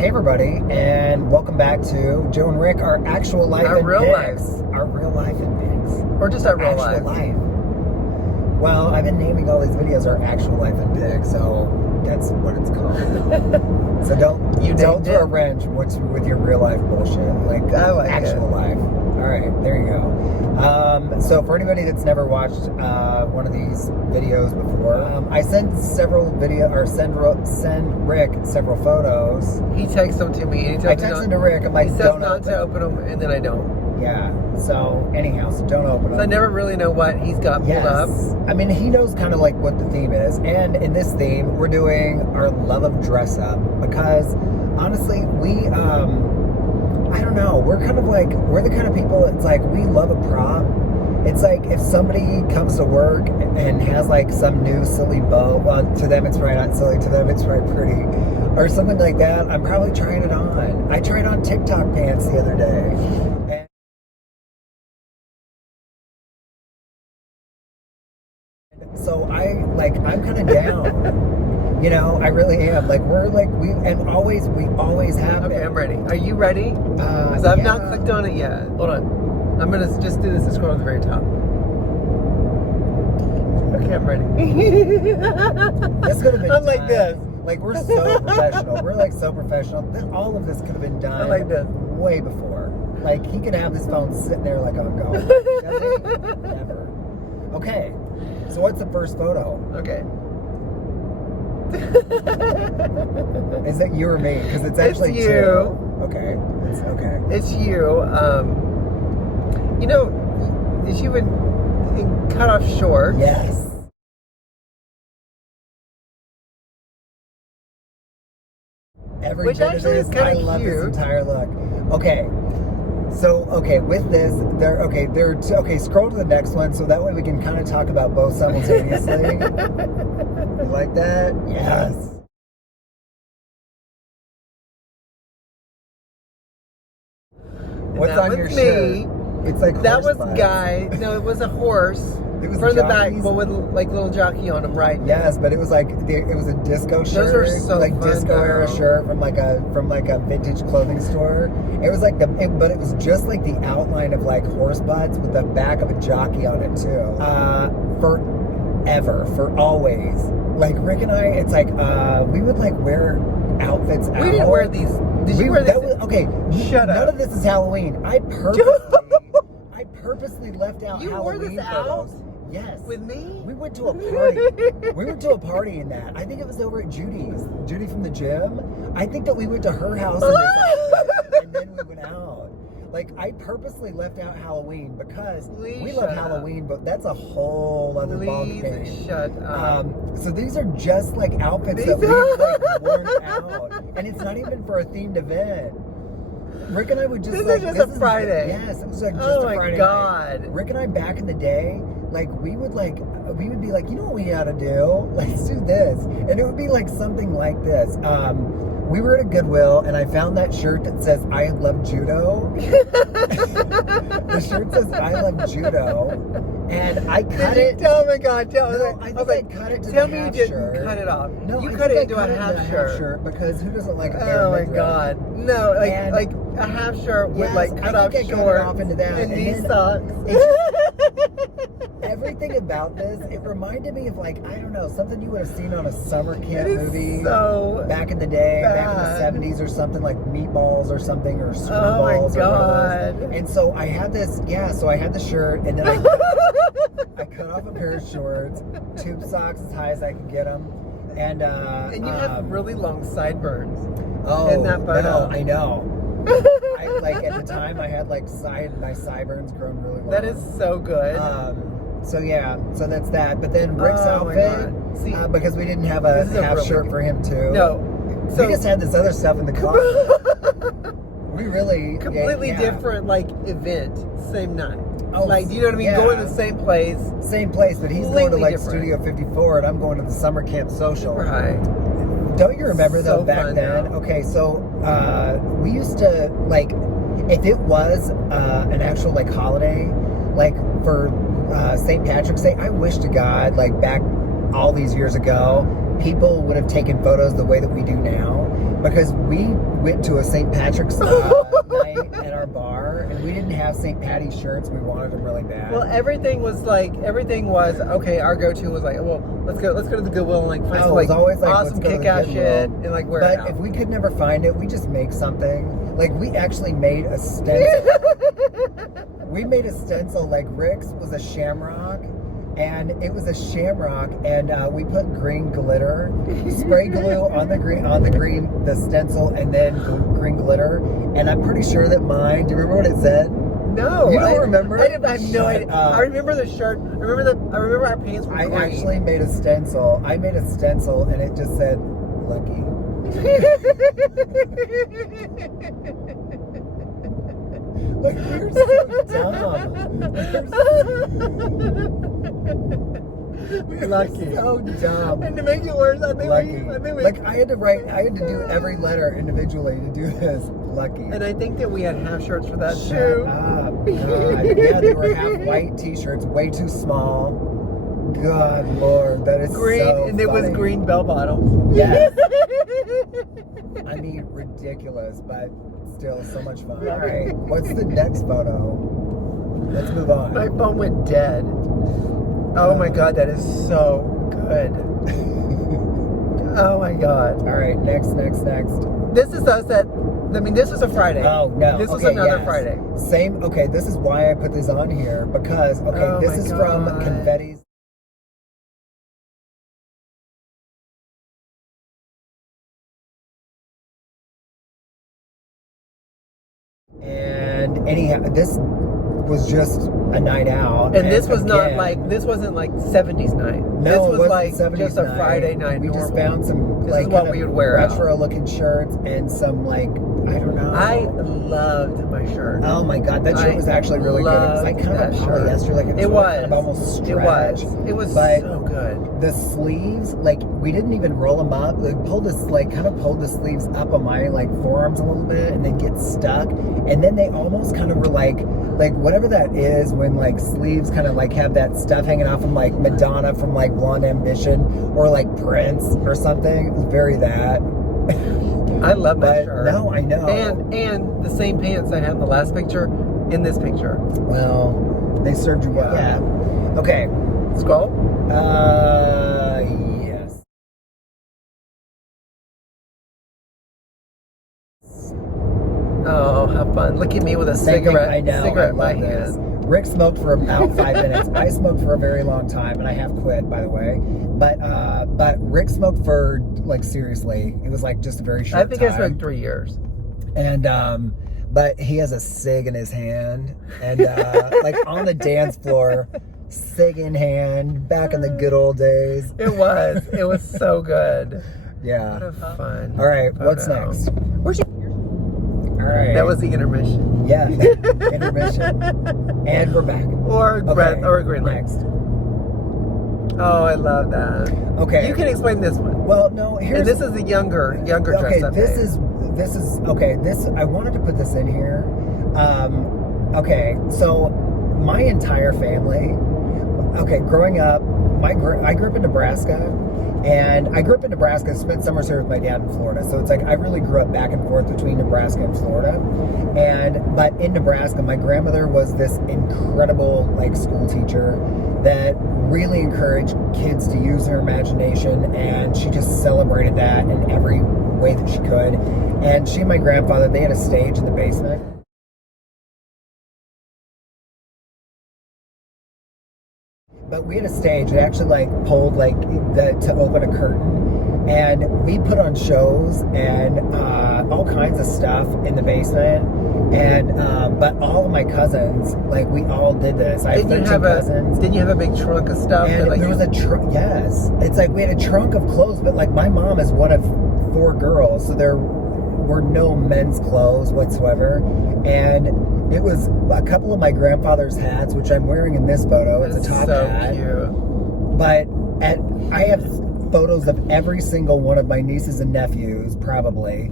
Hey everybody, and welcome back to Joe and Rick, our actual life Our in real pics. lives. Our real life in pics. Or just our real Actual life. Well, I've been naming all these videos our actual life in pics, so that's what it's called. So don't throw a wrench with your real life bullshit. Like, I like actual life. All right, there you go. So for anybody that's never watched one of these videos before, I sent send Rick several photos. He texts them to me. I text them to Rick. I'm like, he says don't not to open them, and then I don't. Yeah. So anyhow, so don't open them. So I never really know what he's got pulled up. I mean, he knows kind of like what the theme is, and in this theme, we're doing our love of dress up because honestly, we I don't know. We're kind of like, we're the kind of people, it's like, we love a prop. It's like, if somebody comes to work and has like some new silly bow, well, to them it's probably not silly, to them it's probably pretty, or something like that, I'm probably trying it on. I tried on TikTok pants the other day. And so I'm kind of down. You know, I really am. Like, we always have Okay, been. I'm ready. Are you ready? Because I've not clicked on it yet. Hold on. I'm going to just do this and scroll to the very top. Okay, I'm ready. This could have been I'm like this. Like, we're so professional. We're like so professional. All of this could have been done I like this. way before. Like, he could have his phone sitting there like on go. Never. Okay. So what's the first photo? Okay. Is it you or me? Because it's actually you. two. Okay. It's okay. It's you. You know, is you in cut off shorts? Yes. Every Which bit of actually this, is kinda I love this cute. entire look. Okay. So, with this, scroll to the next one so that way we can kind of talk about both simultaneously. You like that? Yes. What's on your shirt? It's like that was horse guy. No, it was a horse. It was from the back, jockeys? but with like little jockey on him, right? Yes, but it was like it was a disco shirt. Those are so like fun, disco era though. shirt from like a vintage clothing store. It was like but it was just like the outline of like horse butts with the back of a jockey on it too. For always. Like Rick and I, it's like we would like wear outfits. We didn't wear these. Did you wear these? Okay, Shut up. None of this is Halloween. I purposely left out You wore Halloween this photos. out? Yes. With me? We went to a party. We went to a party in that. I think it was over at Judy's. Judy from the gym. I think that we went to her house in this outfit, and then we went out. Like, I purposely left out Halloween because we love Halloween, but that's a whole other ballgame. Shut up. So these are just like outfits that we've like worn out, and it's not even for a themed event. Rick and I would just This like is just a Friday. Yes, it was like just Oh a my Friday God. night. Rick and I back in the day, like we would be like, you know what we gotta do? Let's do this, and it would be like something like this. We were at a Goodwill, and I found that shirt that says "I love judo." The shirt says "I love judo," and I cut it. Oh my God! Tell me. No, I think I cut it to Tell the me you half didn't shirt. cut it off. No, you I cut it think into I a half shirt. because who doesn't like a bare Oh my midriff? God! No, And- like a half shirt with Yes, like I cut off think I cut it shorts off into that, and and these then socks. Everything about this, it reminded me of like, I don't know, something you would have seen on a summer camp It is movie so back in the day, back bad. in the 70s or something, like Meatballs or something, or Oh my Screwballs or whatever. God! And so I had this, so I had the shirt, and then I cut off a pair of shorts, tube socks as high as I could get them, and And you have really long sideburns. oh, in that photo. no, I know. Like at the time, I had like my sideburns grown really long. That is so good. So that's that. But then Rick's Oh my outfit, God. See, because we didn't have a this is a half really shirt good- for him too. No. So we just had this other stuff in the closet. We really completely different like event, same night. Oh, like, do you know what I mean? yeah. Going to the same place. Same place, but he's going to Completely like different. Studio 54, and I'm going to the summer camp social. Right. Don't you remember though So back fun then? now. Okay, so we used to like, if it was an actual like holiday, like for St. Patrick's Day, I wish to God like back all these years ago people would have taken photos the way that we do now, because we went to a St. Patrick's night at our bar, and we didn't have St. Patty's shirts. We wanted them really bad. Well, everything was okay. Our go-to was like, well, let's go to the Goodwill and like find some like always like, awesome kick-ass shit and like wear it out. But if we could never find it, we just make something. Like, we actually made a stencil. We made a stencil. Like, Rick's was a shamrock, and it was a shamrock, and we put green glitter, spray glue on the stencil, and then green glitter. And I'm pretty sure that mine. Do you remember what it said? No, you don't remember? I have no idea. I remember the shirt. I remember our pants were green. I actually made a stencil. I made a stencil, and it just said "Lucky." Like, we're so dumb. We're Lucky. so dumb. And to make it worse, I think I had to do every letter individually to do this. Lucky. And I think that we had half shirts for that Shut too. up. God. Yeah, they were half white t-shirts, way too small. God, Lord, that is Green, so and it was funny. green bell bottoms. Yes. I mean, ridiculous, but still so much fun. All right, what's the next photo? Let's move on. My phone went dead. Oh my God, that is so good. Oh my God. All right, next. This is us this was a Friday. Oh, no. This was Okay, another yes. Friday. Same, okay, this is why I put this on here, because, okay, this is from God. Confetti's. And anyhow, this was just a night out. And this was again, this wasn't like 70s night. No, this it was wasn't like 70s just a night. Friday night. We just normal. found some This like is what kind we of would wear out. retro looking shirts and some like, I don't know. I loved my shirt. Oh my God, that shirt was actually really good. It was like kind of polyester, like it was kind of almost stretch. It was but so good. The sleeves, like, we didn't even roll them up. Like, pulled the sleeves up on my like forearms a little bit, and they get stuck. And then they almost kind of were like whatever that is when like sleeves kind of like have that stuff hanging off them, like Madonna from like Blonde Ambition, or like Prince or something. It was very that. I love my shirt. No, I know. And the same pants I had in the last picture, in this picture. Well, they served you well. Yeah. Okay. Scroll. Yes. Oh, how fun. Look at me with a cigarette in my this. hand. Rick smoked for about 5 minutes. I smoked for a very long time, and I have quit, by the way. But Rick smoked for, like, seriously, it was like just a very short time. I think I smoked 3 years. And but he has a cig in his hand, and like on the dance floor, cig in hand, back in the good old days. It was so good. Yeah. What a fun. All right, what's photo. next? Where's she? All right. That was the intermission. Yeah, intermission. And we're back. Or a green light. Next. Oh, I love that. Okay. You can explain this one. Well, no, here's... And this is the younger dress okay, up this day. is okay, I wanted to put this in here. Okay, so my entire family, okay, growing up, I grew up in Nebraska, and I grew up in Nebraska, spent summers here with my dad in Florida. So it's like I really grew up back and forth between Nebraska and Florida. But in Nebraska, my grandmother was this incredible like school teacher that really encouraged kids to use their imagination, and she just celebrated that in every way that she could. And she and my grandfather, they had a stage in the basement. But we had a stage that actually like pulled like to open a curtain, and we put on shows and all kinds of stuff in the basement. And but all of my cousins, like we all did this. I have 13 cousins. Didn't you have a big trunk of stuff? And like there was a trunk. Yes, it's like we had a trunk of clothes, but like my mom is one of 4 girls, so there were no men's clothes whatsoever. And it was a couple of my grandfather's hats, which I'm wearing in this photo. It's a top hat. Cute. But I have photos of every single one of my nieces and nephews, probably,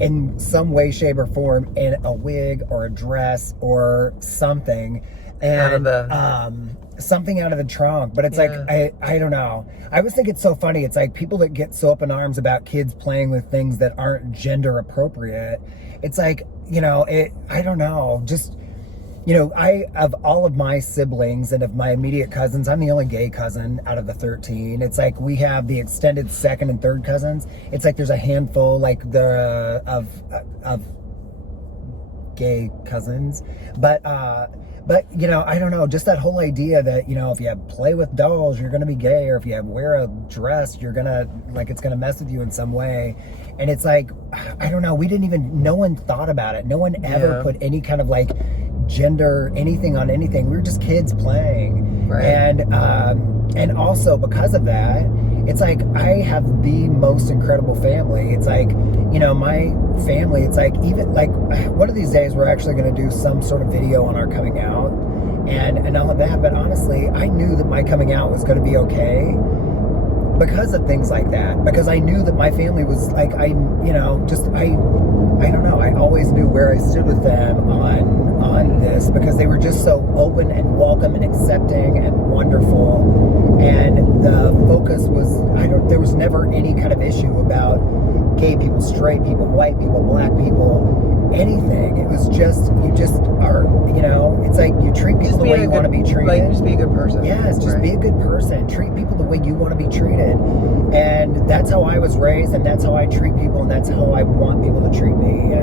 in some way, shape, or form, in a wig or a dress or something. And something out of the trunk. But it's Yeah. like, I don't know. I always think it's so funny. It's like people that get so up in arms about kids playing with things that aren't gender appropriate. It's like, I don't know. Just, of all of my siblings and of my immediate cousins, I'm the only gay cousin out of the 13. It's like we have the extended second and third cousins. It's like there's a handful like of gay cousins, but I don't know, just that whole idea that if you play with dolls you're gonna be gay, or if you wear a dress you're gonna it's gonna mess with you in some way. And it's like, I don't know, no one thought about it. No one ever put any kind of gender anything on anything. We were just kids playing, right. And also because of that, it's like I have the most incredible family. It's like, my family, it's like, even one of these days we're actually going to do some sort of video on our coming out and all of that. But honestly, I knew that my coming out was going to be okay because of things like that, because I knew that my family was like, I don't know, I always knew where I stood with them on this, because they were just so open and welcome and accepting and wonderful. And the focus was, there was never any kind of issue about gay people, straight people, white people, black people, anything. It was just, you just are, it's like you treat people the way you want to be treated. Just be a good person. Yes, just be a good person. Treat people the way you want to be treated. And that's how I was raised, and that's how I treat people, and that's how I want people to treat me.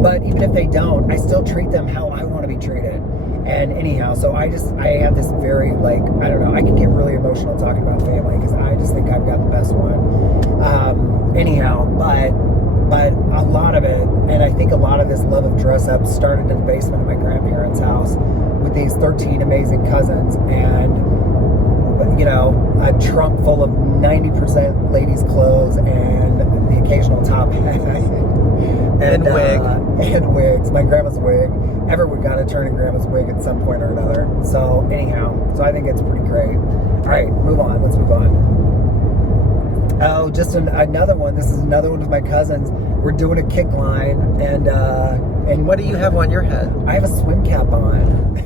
But even if they don't, I still treat them how I want to be treated. And anyhow, so I have this very, I don't know, I can get really emotional talking about family, because I just think I've got the best one. Anyhow, but a lot of it, and I think a lot of this love of dress up started in the basement of my grandparents' house with these 13 amazing cousins, and a trunk full of 90% ladies' clothes and the occasional top hat. And wig. And wigs. My grandma's wig. Everyone got a turn in grandma's wig at some point or another. So anyhow, I think it's pretty great. All right, move on. Let's move on. Oh, just another one. This is another one of my cousins. We're doing a kick line, and what do you have on your head? I have a swim cap on.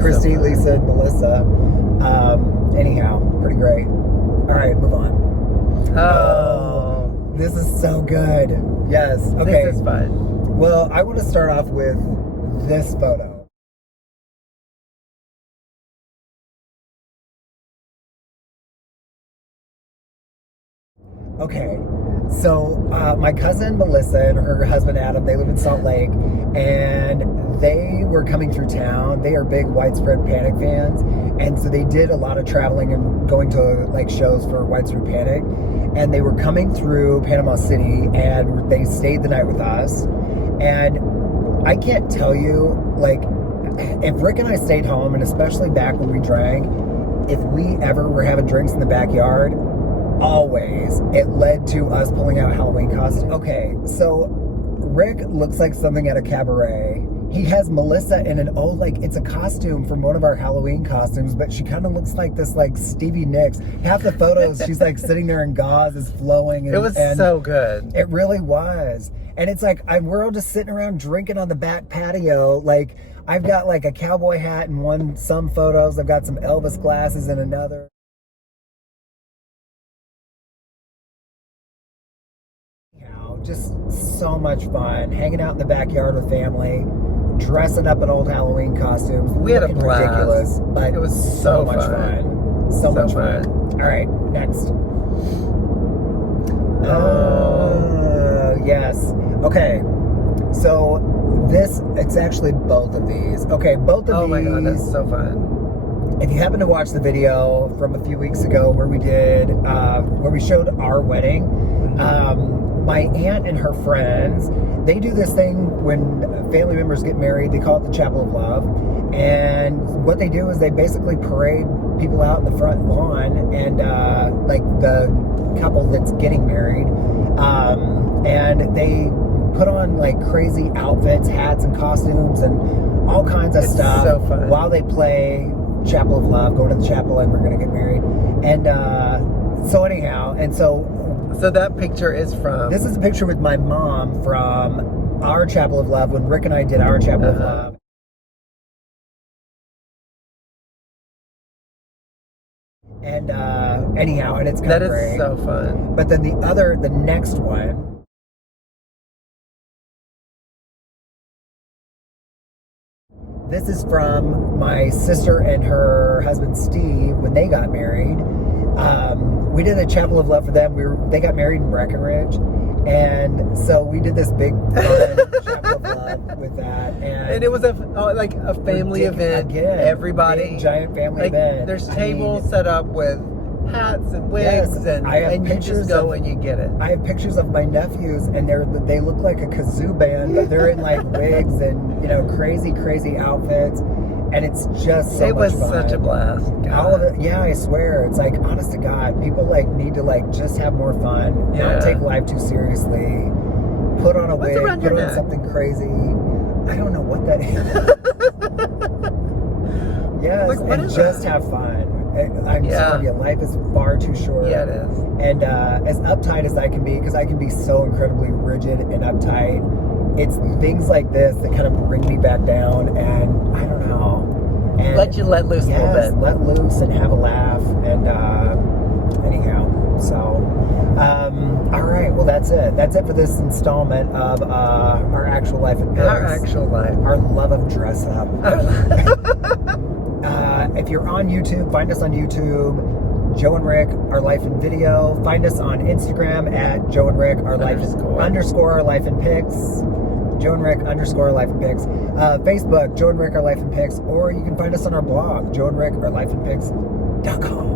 Christy, so Lisa, and Melissa. Anyhow, pretty great. All right, move on. Oh, this is so good. Yes. Okay. This is fun. Well, I want to start off with this photo. Okay, so my cousin Melissa and her husband Adam, they live in Salt Lake, and they were coming through town. They are big Widespread Panic fans, and so they did a lot of traveling and going to shows for Widespread Panic, and they were coming through Panama City, and they stayed the night with us. And I can't tell you, if Rick and I stayed home, and especially back when we drank, if we ever were having drinks in the backyard, always it led to us pulling out Halloween costumes. Okay, so Rick looks like something at a cabaret. He has Melissa in an it's a costume from one of our Halloween costumes, but she kind of looks like this Stevie Nicks. Half the photos she's sitting there in gauze is flowing. And, it was so good. It really was. And it's we're all just sitting around drinking on the back patio. I've got a cowboy hat in some photos. I've got some Elvis glasses in another. Just so much fun, hanging out in the backyard with family, dressing up in old Halloween costumes. We had a blast. Ridiculous, but it was so much fun. So much fun. All right, next. Yes. Okay. So it's actually both of these. Okay, both of these. Oh my god, that's so fun. If you happen to watch the video from a few weeks ago where we showed our wedding, my aunt and her friends, they do this thing when family members get married. They call it the Chapel of Love. And what they do is they basically parade people out in the front lawn, and the couple that's getting married. And they put on crazy outfits, hats and costumes and all kinds of stuff so fun. While they play Chapel of Love, going to the chapel and we're going to get married. And so anyhow, So that picture is from... This is a picture with my mom from our Chapel of Love when Rick and I did our Chapel of Love. And anyhow, and it's kind of great. That is so fun. But then the next one. This is from my sister and her husband Steve when they got married. We did a Chapel of Love for them. They got married in Breckenridge, and so we did this big Chapel of Love with that. And it was a family event. Again, everybody, big, giant family event. There's tables set up with hats and wigs, and you just go and you get it. I have pictures of my nephews, and they look like a kazoo band, but they're in like wigs and crazy outfits. And it's just so much fun. Such a blast. God. All of it, yeah, I swear. It's like, honest to God, people need to just have more fun. Yeah. Don't take life too seriously. Put on a What's wig, around your put on neck? something crazy. I don't know what that is. Yes, and just have fun. I'm telling you, life is far too short. Yeah, it is. And as uptight as I can be, because I can be so incredibly rigid and uptight, it's things like this that kind of bring me back down, and I don't know. And let loose a little bit. Let loose and have a laugh. And anyhow, so all right. Well, that's it. That's it for this installment of our actual life in Pics. Our actual life. Our love of dress up. If you're on YouTube, find us on YouTube. Joe and Rick, Our Life in Video. Find us on Instagram at Joe and Rick, Our Life _ Our Life in Pics. Joe and Rick _ Our Life in Pics. Facebook, Joe and Rick, Our Life in Pics. Or you can find us on our blog, Joe and Rick, Our Life in Pics.com.